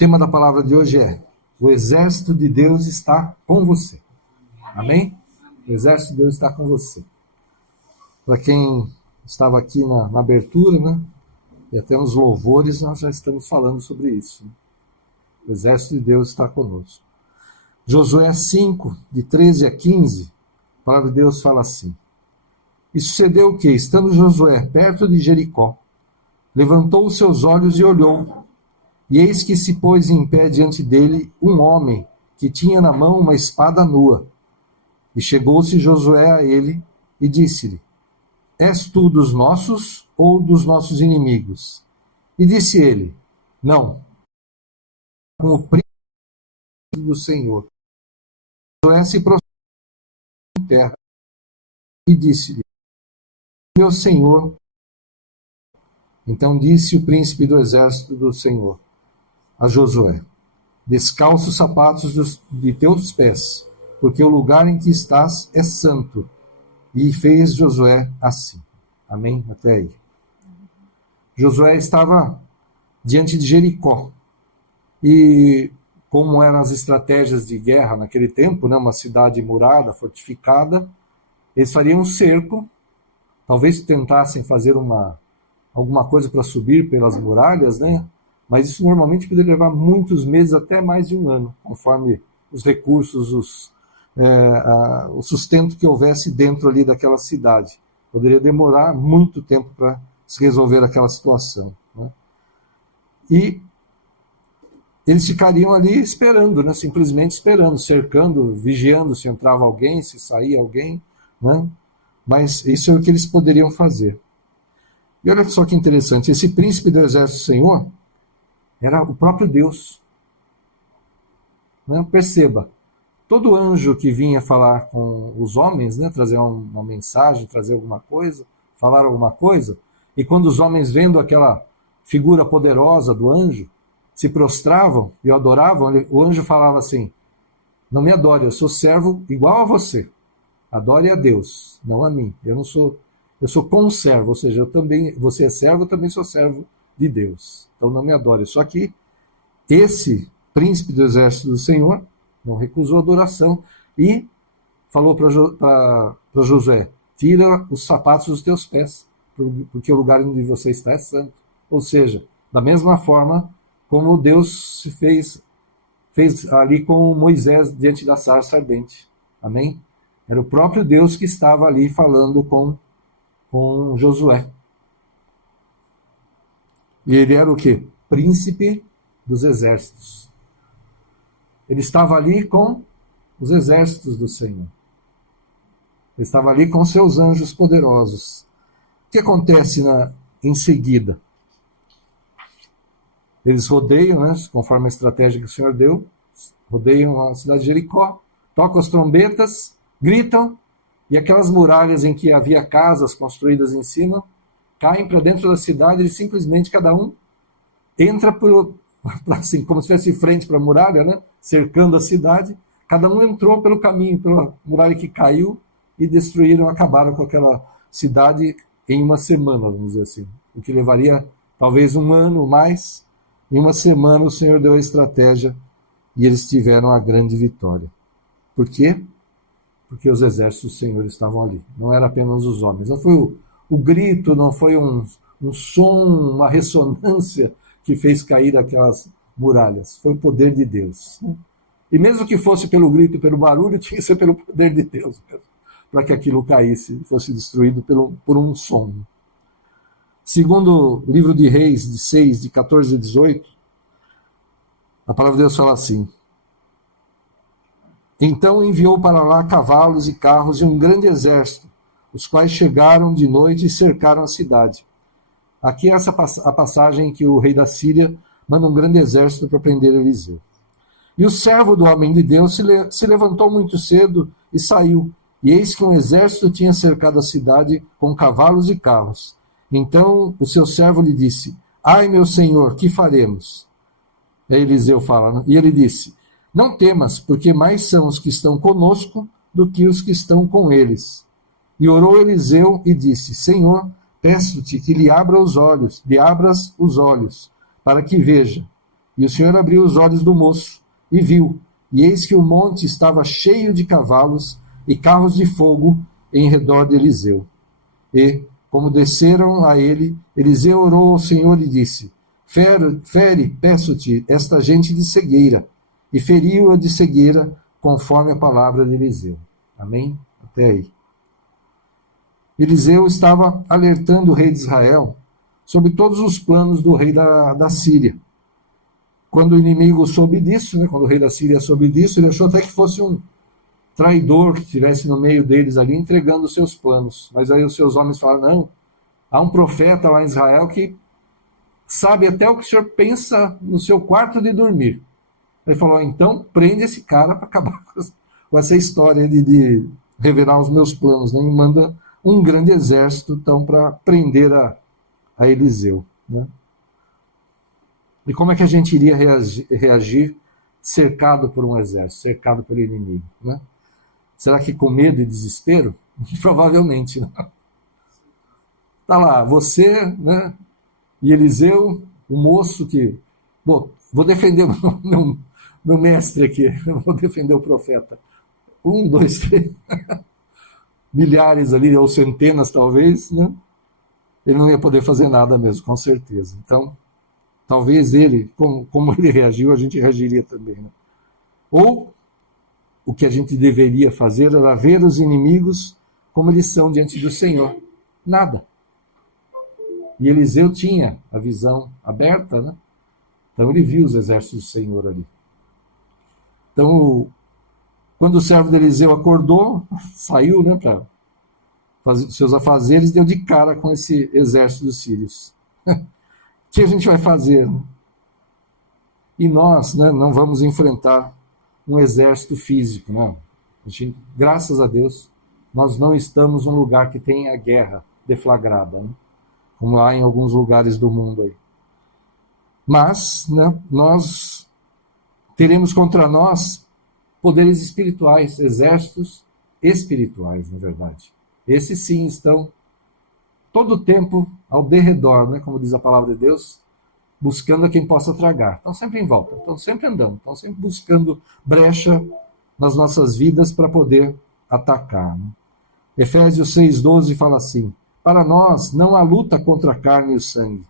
tema da palavra de hoje é: o exército de Deus está com você. Amém? O exército de Deus está com você. Para quem estava aqui na abertura, né? E até nos louvores, nós já estamos falando sobre isso. Né? O exército de Deus está conosco. Josué 5, de 13 a 15, a palavra de Deus fala assim: E sucedeu que, estando Josué perto de Jericó, levantou os seus olhos e olhou, e eis que se pôs em pé diante dele um homem que tinha na mão uma espada nua. E chegou-se Josué a ele e disse-lhe: És tu dos nossos ou dos nossos inimigos? E disse ele: Não, com o príncipe do Senhor. Josué se prostrou em terra e disse-lhe: Meu Senhor. Então disse o príncipe do exército do Senhor a Josué: Descalça os sapatos de teus pés, porque o lugar em que estás é santo. E fez Josué assim. Amém? Até aí. Josué estava diante de Jericó. E como eram as estratégias de guerra naquele tempo, né, uma cidade murada, fortificada, eles fariam um cerco, talvez tentassem fazer alguma coisa para subir pelas muralhas, né? Mas isso normalmente poderia levar muitos meses, até mais de um ano, conforme os recursos, o sustento que houvesse dentro ali daquela cidade. Poderia demorar muito tempo para se resolver aquela situação. Né? E eles ficariam ali esperando, né? Simplesmente esperando, cercando, vigiando se entrava alguém, se saía alguém. Né? Mas isso é o que eles poderiam fazer. E olha só que interessante, esse príncipe do exército do Senhor era o próprio Deus. Né? Perceba, todo anjo que vinha falar com os homens, né, trazer uma mensagem, trazer alguma coisa, falar alguma coisa, e quando os homens, vendo aquela figura poderosa do anjo, se prostravam e o adoravam, o anjo falava assim: Não me adore, eu sou servo igual a você. Adore a Deus, não a mim. Eu sou conservo, ou seja, você é servo, eu também sou servo de Deus. Então não me adore. Só que esse príncipe do exército do Senhor não recusou a adoração e falou para Josué: Tira os sapatos dos teus pés, porque o lugar onde você está é santo. Ou seja, da mesma forma como Deus se fez ali com Moisés diante da sarça ardente. Amém? Era o próprio Deus que estava ali falando com Josué. E ele era o quê? Príncipe dos exércitos. Ele estava ali com os exércitos do Senhor. Ele estava ali com seus anjos poderosos. O que acontece em seguida? Eles rodeiam, né, conforme a estratégia que o Senhor deu, rodeiam a cidade de Jericó, tocam as trombetas, gritam, e aquelas muralhas em que havia casas construídas em cima, caem para dentro da cidade e simplesmente cada um entra assim, como se fosse frente para a muralha, né? Cercando a cidade. Cada um entrou pelo caminho, pela muralha que caiu, e destruíram, acabaram com aquela cidade em uma semana, vamos dizer assim. O que levaria talvez um ano ou mais. Em uma semana o Senhor deu a estratégia e eles tiveram a grande vitória. Por quê? Porque os exércitos do Senhor estavam ali. Não era apenas os homens. Não foi o grito, não foi um som, uma ressonância que fez cair aquelas muralhas. Foi o poder de Deus. E mesmo que fosse pelo grito e pelo barulho, tinha que ser pelo poder de Deus mesmo, para que aquilo caísse e fosse destruído por um som. Segundo o livro de Reis, de 6, de 14 a 18, a palavra de Deus fala assim: Então enviou para lá cavalos e carros e um grande exército, os quais chegaram de noite e cercaram a cidade. Aqui é a passagem em que o rei da Síria manda um grande exército para prender Eliseu. E o servo do homem de Deus se levantou muito cedo e saiu, e eis que um exército tinha cercado a cidade com cavalos e carros. Então o seu servo lhe disse: Ai, meu senhor, que faremos? Eliseu fala, e ele disse: Não temas, porque mais são os que estão conosco do que os que estão com eles. E orou Eliseu e disse: Senhor, peço-te que lhe abras os olhos, para que veja. E o Senhor abriu os olhos do moço e viu, e eis que o monte estava cheio de cavalos e carros de fogo em redor de Eliseu. E, como desceram a ele, Eliseu orou ao Senhor e disse: Fere, peço-te, esta gente de cegueira. E feriu-a de cegueira, conforme a palavra de Eliseu. Amém? Até aí. Eliseu estava alertando o rei de Israel sobre todos os planos do rei da Síria. Quando o inimigo soube disso, quando o rei da Síria soube disso, ele achou até que fosse um traidor que estivesse no meio deles ali, entregando os seus planos. Mas aí os seus homens falaram: não, há um profeta lá em Israel que sabe até o que o senhor pensa no seu quarto de dormir. Ele falou: então prende esse cara para acabar com essa história de revelar os meus planos. E manda um grande exército então para prender a Eliseu. E como é que a gente iria reagir cercado por um exército, cercado pelo inimigo? Será que com medo e desespero? Provavelmente não. Tá lá, você, e Eliseu, o moço que... vou defender meu mestre aqui, vou defender o profeta. 1, 2, 3... milhares ali, ou centenas talvez, ele não ia poder fazer nada mesmo, com certeza. Então, talvez ele, como ele reagiu, a gente reagiria também. Ou, o que a gente deveria fazer era ver os inimigos como eles são diante do Senhor. Nada. E Eliseu tinha a visão aberta, Então ele viu os exércitos do Senhor ali. Então, quando o servo de Eliseu acordou, saiu para fazer seus afazeres, deu de cara com esse exército dos sírios. O que a gente vai fazer? E nós não vamos enfrentar um exército físico. Graças a Deus, nós não estamos num lugar que tenha guerra deflagrada, como lá em alguns lugares do mundo aí. Mas nós teremos contra nós poderes espirituais, exércitos espirituais, na verdade. Esses sim estão todo o tempo ao derredor, como diz a palavra de Deus, buscando a quem possa tragar. Estão sempre em volta, estão sempre andando, estão sempre buscando brecha nas nossas vidas para poder atacar. Efésios 6,12 fala assim: para nós não há luta contra a carne e o sangue,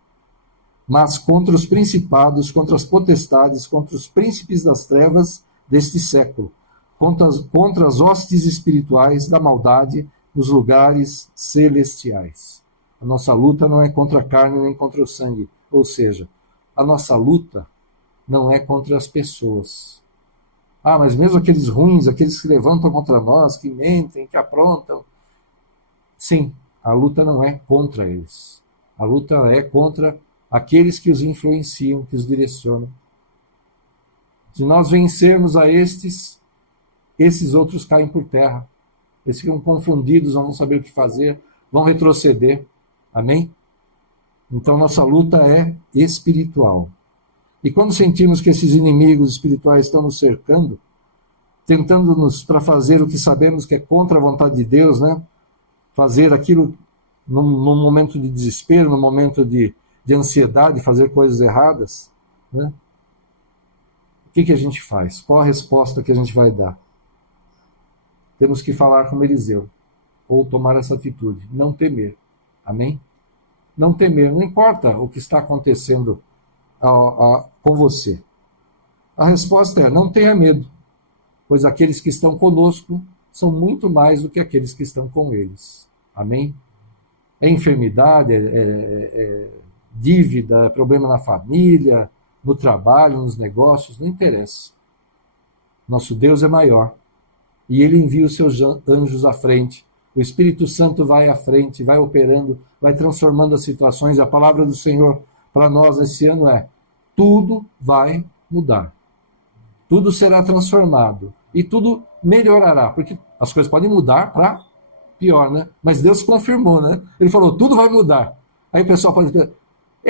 mas contra os principados, contra as potestades, contra os príncipes das trevas deste século, contra as hostes espirituais da maldade nos lugares celestiais. A nossa luta não é contra a carne nem contra o sangue, ou seja, a nossa luta não é contra as pessoas. Mas mesmo aqueles ruins, aqueles que levantam contra nós, que mentem, que aprontam, sim, a luta não é contra eles. A luta é contra aqueles que os influenciam, que os direcionam. Se nós vencermos a esses outros caem por terra. Eles ficam confundidos, não vão saber o que fazer, vão retroceder. Amém? Então nossa luta é espiritual. E quando sentimos que esses inimigos espirituais estão nos cercando, tentando-nos para fazer o que sabemos que é contra a vontade de Deus, fazer aquilo num momento de desespero, num momento de ansiedade, fazer coisas erradas, o que a gente faz? Qual a resposta que a gente vai dar? Temos que falar como Eliseu, ou tomar essa atitude, não temer. Amém? Não temer, não importa o que está acontecendo com você. A resposta é: não tenha medo, pois aqueles que estão conosco são muito mais do que aqueles que estão com eles. Amém? É enfermidade, é dívida, é problema na família, no trabalho, nos negócios, não interessa. Nosso Deus é maior. E Ele envia os seus anjos à frente. O Espírito Santo vai à frente, vai operando, vai transformando as situações. A palavra do Senhor para nós esse ano é: tudo vai mudar. Tudo será transformado. E tudo melhorará. Porque as coisas podem mudar para pior, Mas Deus confirmou, Ele falou: tudo vai mudar. Aí o pessoal pode dizer: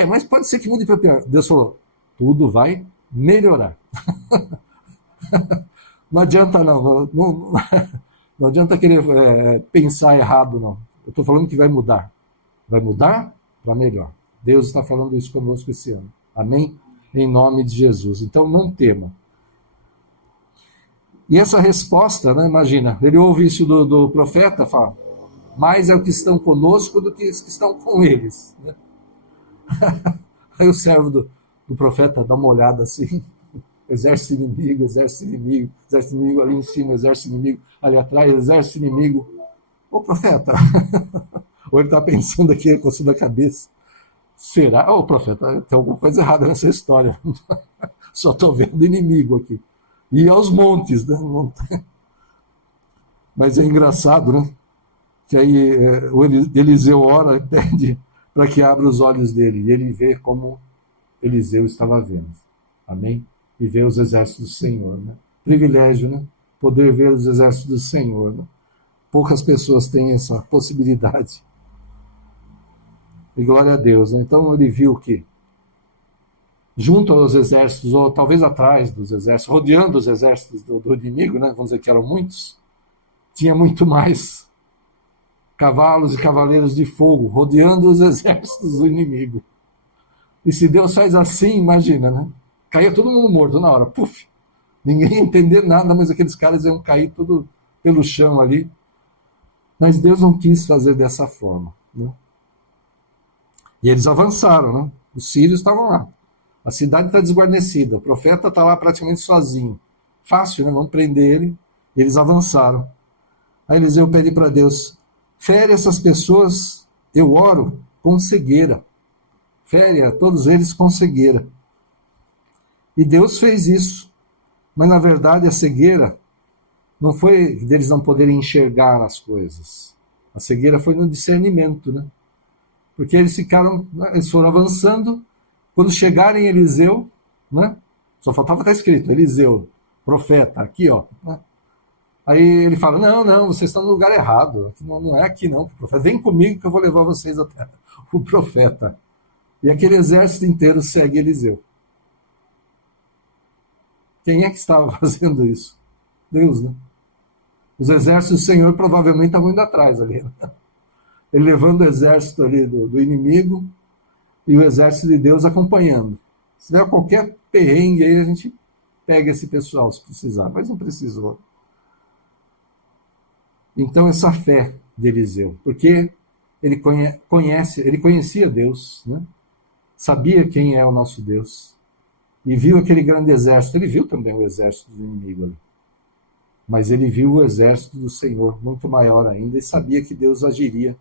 mas pode ser que mude para pior. Deus falou: tudo vai melhorar. Não adianta não adianta querer pensar errado, não. Eu estou falando que vai mudar. Vai mudar para melhor. Deus está falando isso conosco esse ano. Amém? em nome de Jesus. Então não tema. E essa resposta, né, imagina, ele ouve isso do profeta, fala, mais é o que estão conosco do que os que estão com eles. Né? Aí o servo do profeta dá uma olhada assim, exército inimigo ali em cima, exército inimigo, ali atrás, exército inimigo. Ô profeta, ou ele está pensando aqui, coçando a cabeça, será? Ô profeta, tem alguma coisa errada nessa história, só estou vendo inimigo aqui. E aos montes, né? Mas é engraçado, né? Que aí o Eliseu ora e pede para que abra os olhos dele, e ele vê como Eliseu estava vendo. Amém? E vê os exércitos do Senhor, né? Privilégio, né? Poder ver os exércitos do Senhor, né? Poucas pessoas têm essa possibilidade. E glória a Deus, né? Então ele viu que junto aos exércitos, ou talvez atrás dos exércitos, rodeando os exércitos do inimigo, né? Vamos dizer que eram muitos, tinha muito mais cavalos e cavaleiros de fogo, rodeando os exércitos do inimigo. E se Deus faz assim, imagina, né? Caía todo mundo morto na hora, puf! Ninguém ia entender nada, mas aqueles caras iam cair tudo pelo chão ali. Mas Deus não quis fazer dessa forma, né? E eles avançaram, né? Os sírios estavam lá. A cidade está desguarnecida, o profeta está lá praticamente sozinho. Fácil, né? Vamos prender ele. E eles avançaram. Aí Eliseu pede para Deus, fere essas pessoas, eu oro, com cegueira. Fere a todos eles com cegueira. E Deus fez isso. Mas na verdade a cegueira não foi deles não poderem enxergar as coisas. A cegueira foi no discernimento, né? Porque eles foram avançando. Quando chegarem Eliseu, né? Só faltava estar escrito, Eliseu, profeta, aqui, ó. Né? Aí ele fala, não, vocês estão no lugar errado. Não é aqui não, profeta. Vem comigo que eu vou levar vocês até o profeta. E aquele exército inteiro segue Eliseu. Quem é que estava fazendo isso? Deus, né? Os exércitos do Senhor provavelmente estavam indo atrás ali. Né? Ele levando o exército ali do inimigo e o exército de Deus acompanhando. Se der qualquer perrengue aí, a gente pega esse pessoal se precisar, mas não precisou. Então essa fé de Eliseu, porque ele conhecia Deus, né? Sabia quem é o nosso Deus, e viu aquele grande exército. Ele viu também o exército do inimigo ali, mas ele viu o exército do Senhor muito maior ainda, e sabia que Deus agiria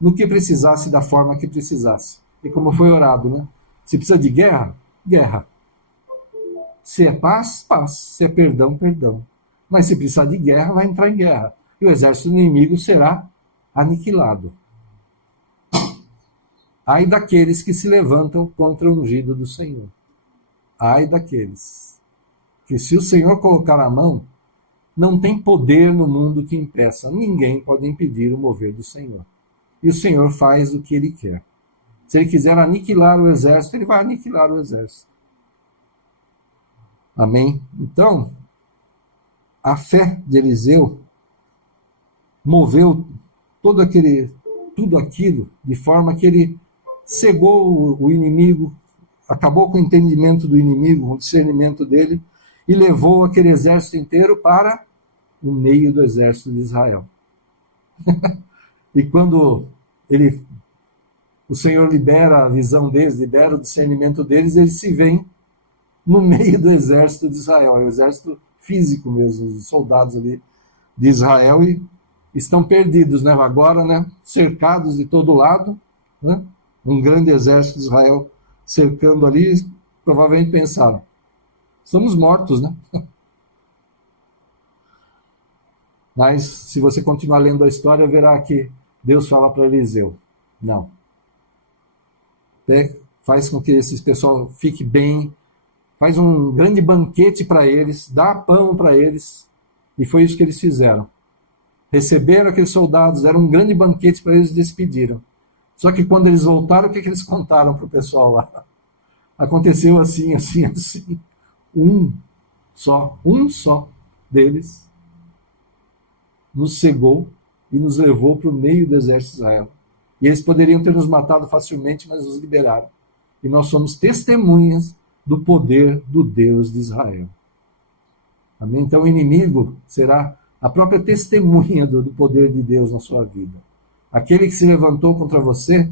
no que precisasse, da forma que precisasse. E como foi orado, né? Se precisa de guerra, guerra. Se é paz, paz. Se é perdão, perdão. Mas se precisar de guerra, vai entrar em guerra. E o exército do inimigo será aniquilado. Ai daqueles que se levantam contra o ungido do Senhor. Ai daqueles. Que se o Senhor colocar a mão, não tem poder no mundo que impeça. Ninguém pode impedir o mover do Senhor. E o Senhor faz o que Ele quer. Se Ele quiser aniquilar o exército, Ele vai aniquilar o exército. Amém? Então, a fé de Eliseu moveu tudo aquilo, de forma que ele cegou o inimigo, acabou com o entendimento do inimigo, com o discernimento dele, e levou aquele exército inteiro para o meio do exército de Israel. E quando o Senhor libera a visão deles, libera o discernimento deles, eles se veem no meio do exército de Israel, o exército físico mesmo, os soldados ali de Israel, e estão perdidos, né? Agora, né? Cercados de todo lado, né? Um grande exército de Israel cercando ali, provavelmente pensaram, estamos mortos, né? Mas, se você continuar lendo a história, verá que Deus fala para Eliseu, não. Faz com que esse pessoal fique bem, faz um grande banquete para eles, dá pão para eles, e foi isso que eles fizeram. Receberam aqueles soldados, deram um grande banquete para eles e despediram. Só que quando eles voltaram, o que eles contaram para o pessoal lá? Aconteceu assim, assim, assim. Um só deles nos cegou e nos levou para o meio do exército de Israel. E eles poderiam ter nos matado facilmente, mas nos liberaram. E nós somos testemunhas do poder do Deus de Israel. Amém? Então o inimigo será a própria testemunha do poder de Deus na sua vida. Aquele que se levantou contra você,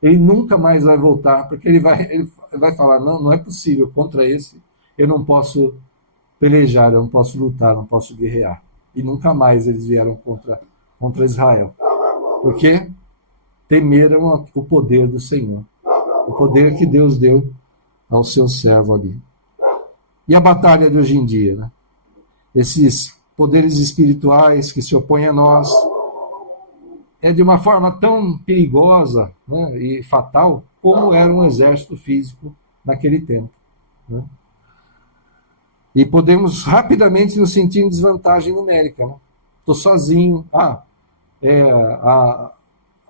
ele nunca mais vai voltar, porque ele vai falar, não é possível, contra esse eu não posso pelejar, eu não posso lutar, não posso guerrear. E nunca mais eles vieram contra Israel. Porque temeram o poder do Senhor, o poder que Deus deu ao seu servo ali. E a batalha de hoje em dia, né? Esses poderes espirituais que se opõem a nós, é de uma forma tão perigosa, né, e fatal como era um exército físico naquele tempo. Né? E podemos rapidamente nos sentir em desvantagem numérica. Estou sozinho. A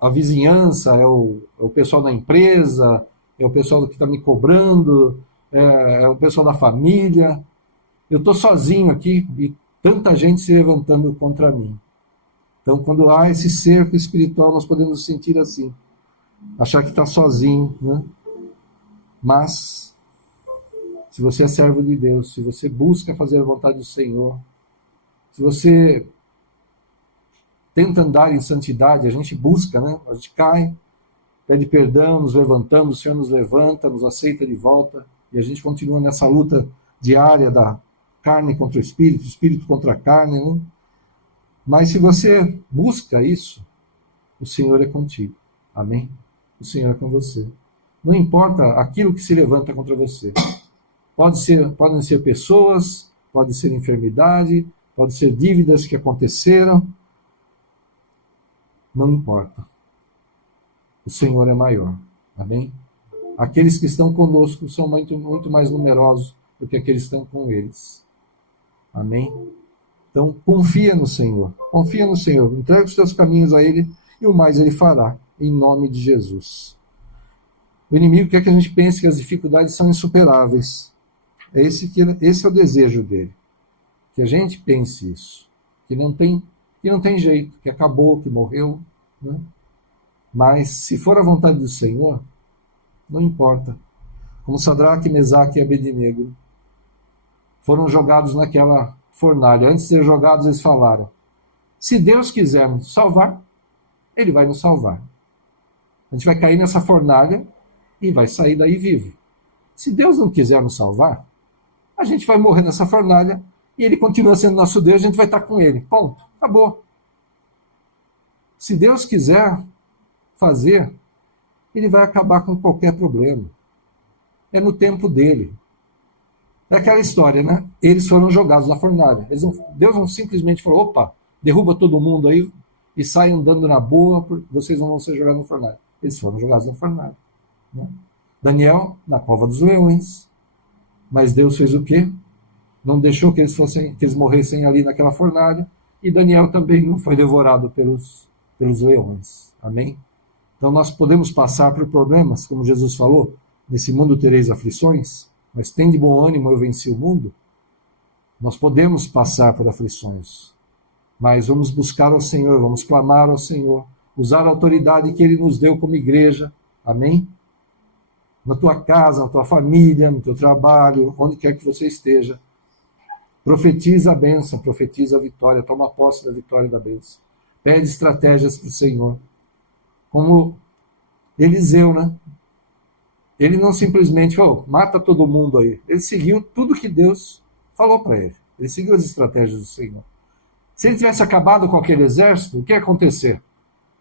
vizinhança, é o pessoal da empresa, é o pessoal que está me cobrando, é o pessoal da família. Eu estou sozinho aqui e tanta gente se levantando contra mim. Então, quando há esse cerco espiritual, nós podemos nos sentir assim. Achar que está sozinho, né? Mas, se você é servo de Deus, se você busca fazer a vontade do Senhor, se você tenta andar em santidade, a gente busca, né? A gente cai, pede perdão, nos levantamos, o Senhor nos levanta, nos aceita de volta, e a gente continua nessa luta diária da carne contra o espírito contra a carne, né? Mas se você busca isso, o Senhor é contigo. Amém? O Senhor é com você. Não importa aquilo que se levanta contra você. Podem ser pessoas, pode ser enfermidade, pode ser dívidas que aconteceram. Não importa. O Senhor é maior. Amém? Aqueles que estão conosco são muito, muito mais numerosos do que aqueles que estão com eles. Amém? Então, confia no Senhor. Confia no Senhor. Entrega os teus caminhos a Ele e o mais Ele fará. Em nome de Jesus. O inimigo quer que a gente pense que as dificuldades são insuperáveis. Esse é o desejo dele. Que a gente pense isso. Que não tem jeito. Que acabou, que morreu. Né? Mas, se for a vontade do Senhor, não importa. Como Sadraque, Mesaque e Abednego foram jogados naquela fornalha. Antes de ser jogados, eles falaram: se Deus quiser nos salvar, Ele vai nos salvar. A gente vai cair nessa fornalha e vai sair daí vivo. Se Deus não quiser nos salvar, a gente vai morrer nessa fornalha e Ele continua sendo nosso Deus, a gente vai estar com Ele. Ponto. Acabou. Se Deus quiser fazer, Ele vai acabar com qualquer problema. É no tempo dele. É aquela história, né? Eles foram jogados na fornalha. Deus não simplesmente falou: opa, derruba todo mundo aí e sai andando na boa, porque vocês não vão ser jogados na fornalha. Eles foram jogados na fornalha. Né? Daniel, na cova dos leões. Mas Deus fez o quê? Não deixou que eles morressem ali naquela fornalha. E Daniel também não foi devorado pelos leões. Amém? Então nós podemos passar por problemas, como Jesus falou: nesse mundo tereis aflições, mas tem de bom ânimo, eu venci o mundo. Nós podemos passar por aflições, mas vamos buscar ao Senhor, vamos clamar ao Senhor, usar a autoridade que Ele nos deu como igreja. Amém? Na tua casa, na tua família, no teu trabalho, onde quer que você esteja, profetiza a bênção, profetiza a vitória, toma posse da vitória e da bênção. Pede estratégias para o Senhor. Como Eliseu, né? Ele não simplesmente falou: mata todo mundo aí. Ele seguiu tudo que Deus falou para ele. Ele seguiu as estratégias do Senhor. Se ele tivesse acabado com aquele exército, o que ia acontecer?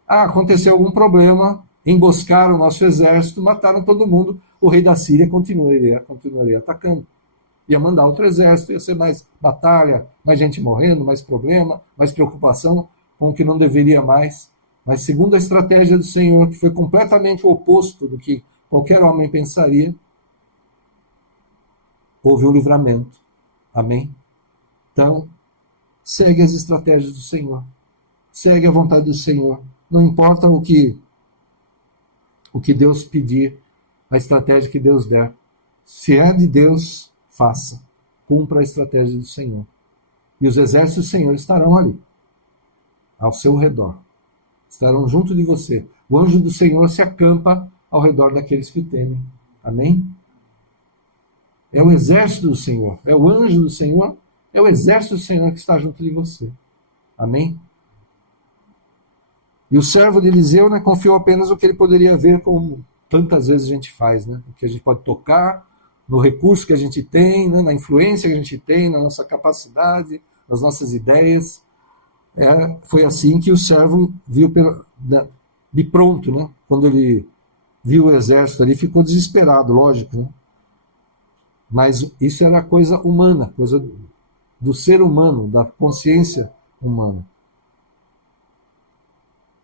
Aconteceu algum problema, emboscaram o nosso exército, mataram todo mundo, o rei da Síria continuaria atacando. Ia mandar outro exército, ia ser mais batalha, mais gente morrendo, mais problema, mais preocupação com o que não deveria mais. Mas segundo a estratégia do Senhor, que foi completamente o oposto do que qualquer homem pensaria, houve um livramento. Amém? Então, segue as estratégias do Senhor. Segue a vontade do Senhor. Não importa o que Deus pedir, a estratégia que Deus der. Se é de Deus, faça. Cumpra a estratégia do Senhor. E os exércitos do Senhor estarão ali, ao seu redor. Estarão junto de você. O anjo do Senhor se acampa ao redor daqueles que o temem. Amém? É o exército do Senhor, é o anjo do Senhor, é o exército do Senhor que está junto de você. Amém? E o servo de Eliseu, né, confiou apenas no que ele poderia ver, como tantas vezes a gente faz, né? O que a gente pode tocar, no recurso que a gente tem, né, na influência que a gente tem, na nossa capacidade, nas nossas ideias. Foi assim que o servo viu de pronto, né? Quando ele viu o exército ali, ficou desesperado, lógico, né? Mas isso era coisa humana, coisa do ser humano, da consciência humana.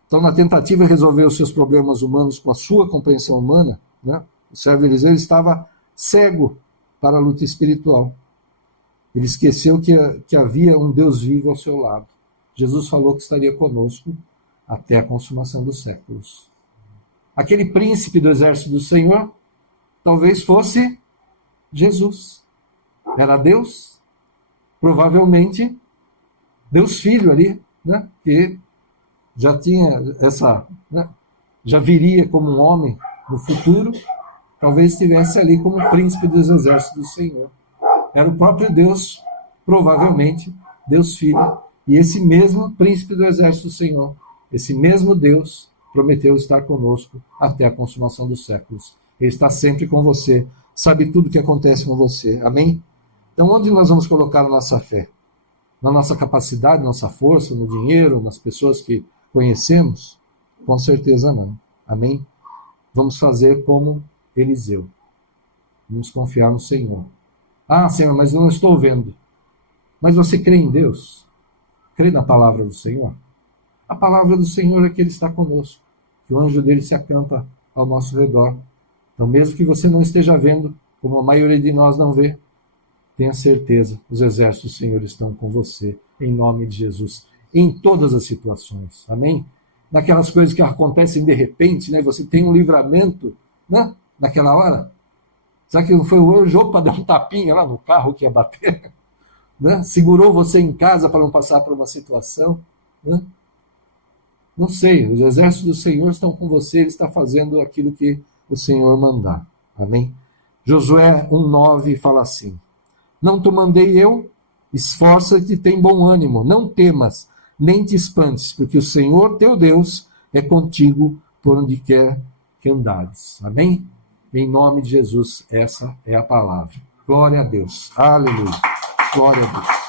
Então, na tentativa de resolver os seus problemas humanos com a sua compreensão humana, né, o servo Eliseu estava cego para a luta espiritual. Ele esqueceu que havia um Deus vivo ao seu lado. Jesus falou que estaria conosco até a consumação dos séculos. Aquele príncipe do exército do Senhor talvez fosse Jesus. Era Deus, provavelmente Deus Filho ali, né, que já tinha né, já viria como um homem no futuro, talvez estivesse ali como príncipe dos exércitos do Senhor. Era o próprio Deus, provavelmente, Deus Filho, e esse mesmo príncipe do exército do Senhor, esse mesmo Deus, prometeu estar conosco até a consumação dos séculos. Ele está sempre com você, sabe tudo o que acontece com você. Amém? Então, onde nós vamos colocar a nossa fé? Na nossa capacidade, na nossa força, no dinheiro, nas pessoas que conhecemos? Com certeza não. Amém? Vamos fazer como Eliseu. Vamos confiar no Senhor. Ah, Senhor, mas eu não estou vendo. Mas você crê em Deus? Crê na palavra do Senhor? A palavra do Senhor é que Ele está conosco, que o anjo dele se acampa ao nosso redor. Então, mesmo que você não esteja vendo, como a maioria de nós não vê, tenha certeza, os exércitos do Senhor estão com você, em nome de Jesus, em todas as situações. Amém? Naquelas coisas que acontecem de repente, né? Você tem um livramento, né? Naquela hora. Será que não foi o anjo para dar um tapinha lá no carro que ia bater? Né? Segurou você em casa para não passar por uma situação? Né? Não sei, os exércitos do Senhor estão com você, Ele está fazendo aquilo que o Senhor mandar. Amém? Josué 1,9 fala assim: não te mandei eu? Esforça-te e tem bom ânimo, não temas, nem te espantes, porque o Senhor teu Deus é contigo por onde quer que andares. Amém? Em nome de Jesus, essa é a palavra. Glória a Deus. Aleluia. Glória a Deus.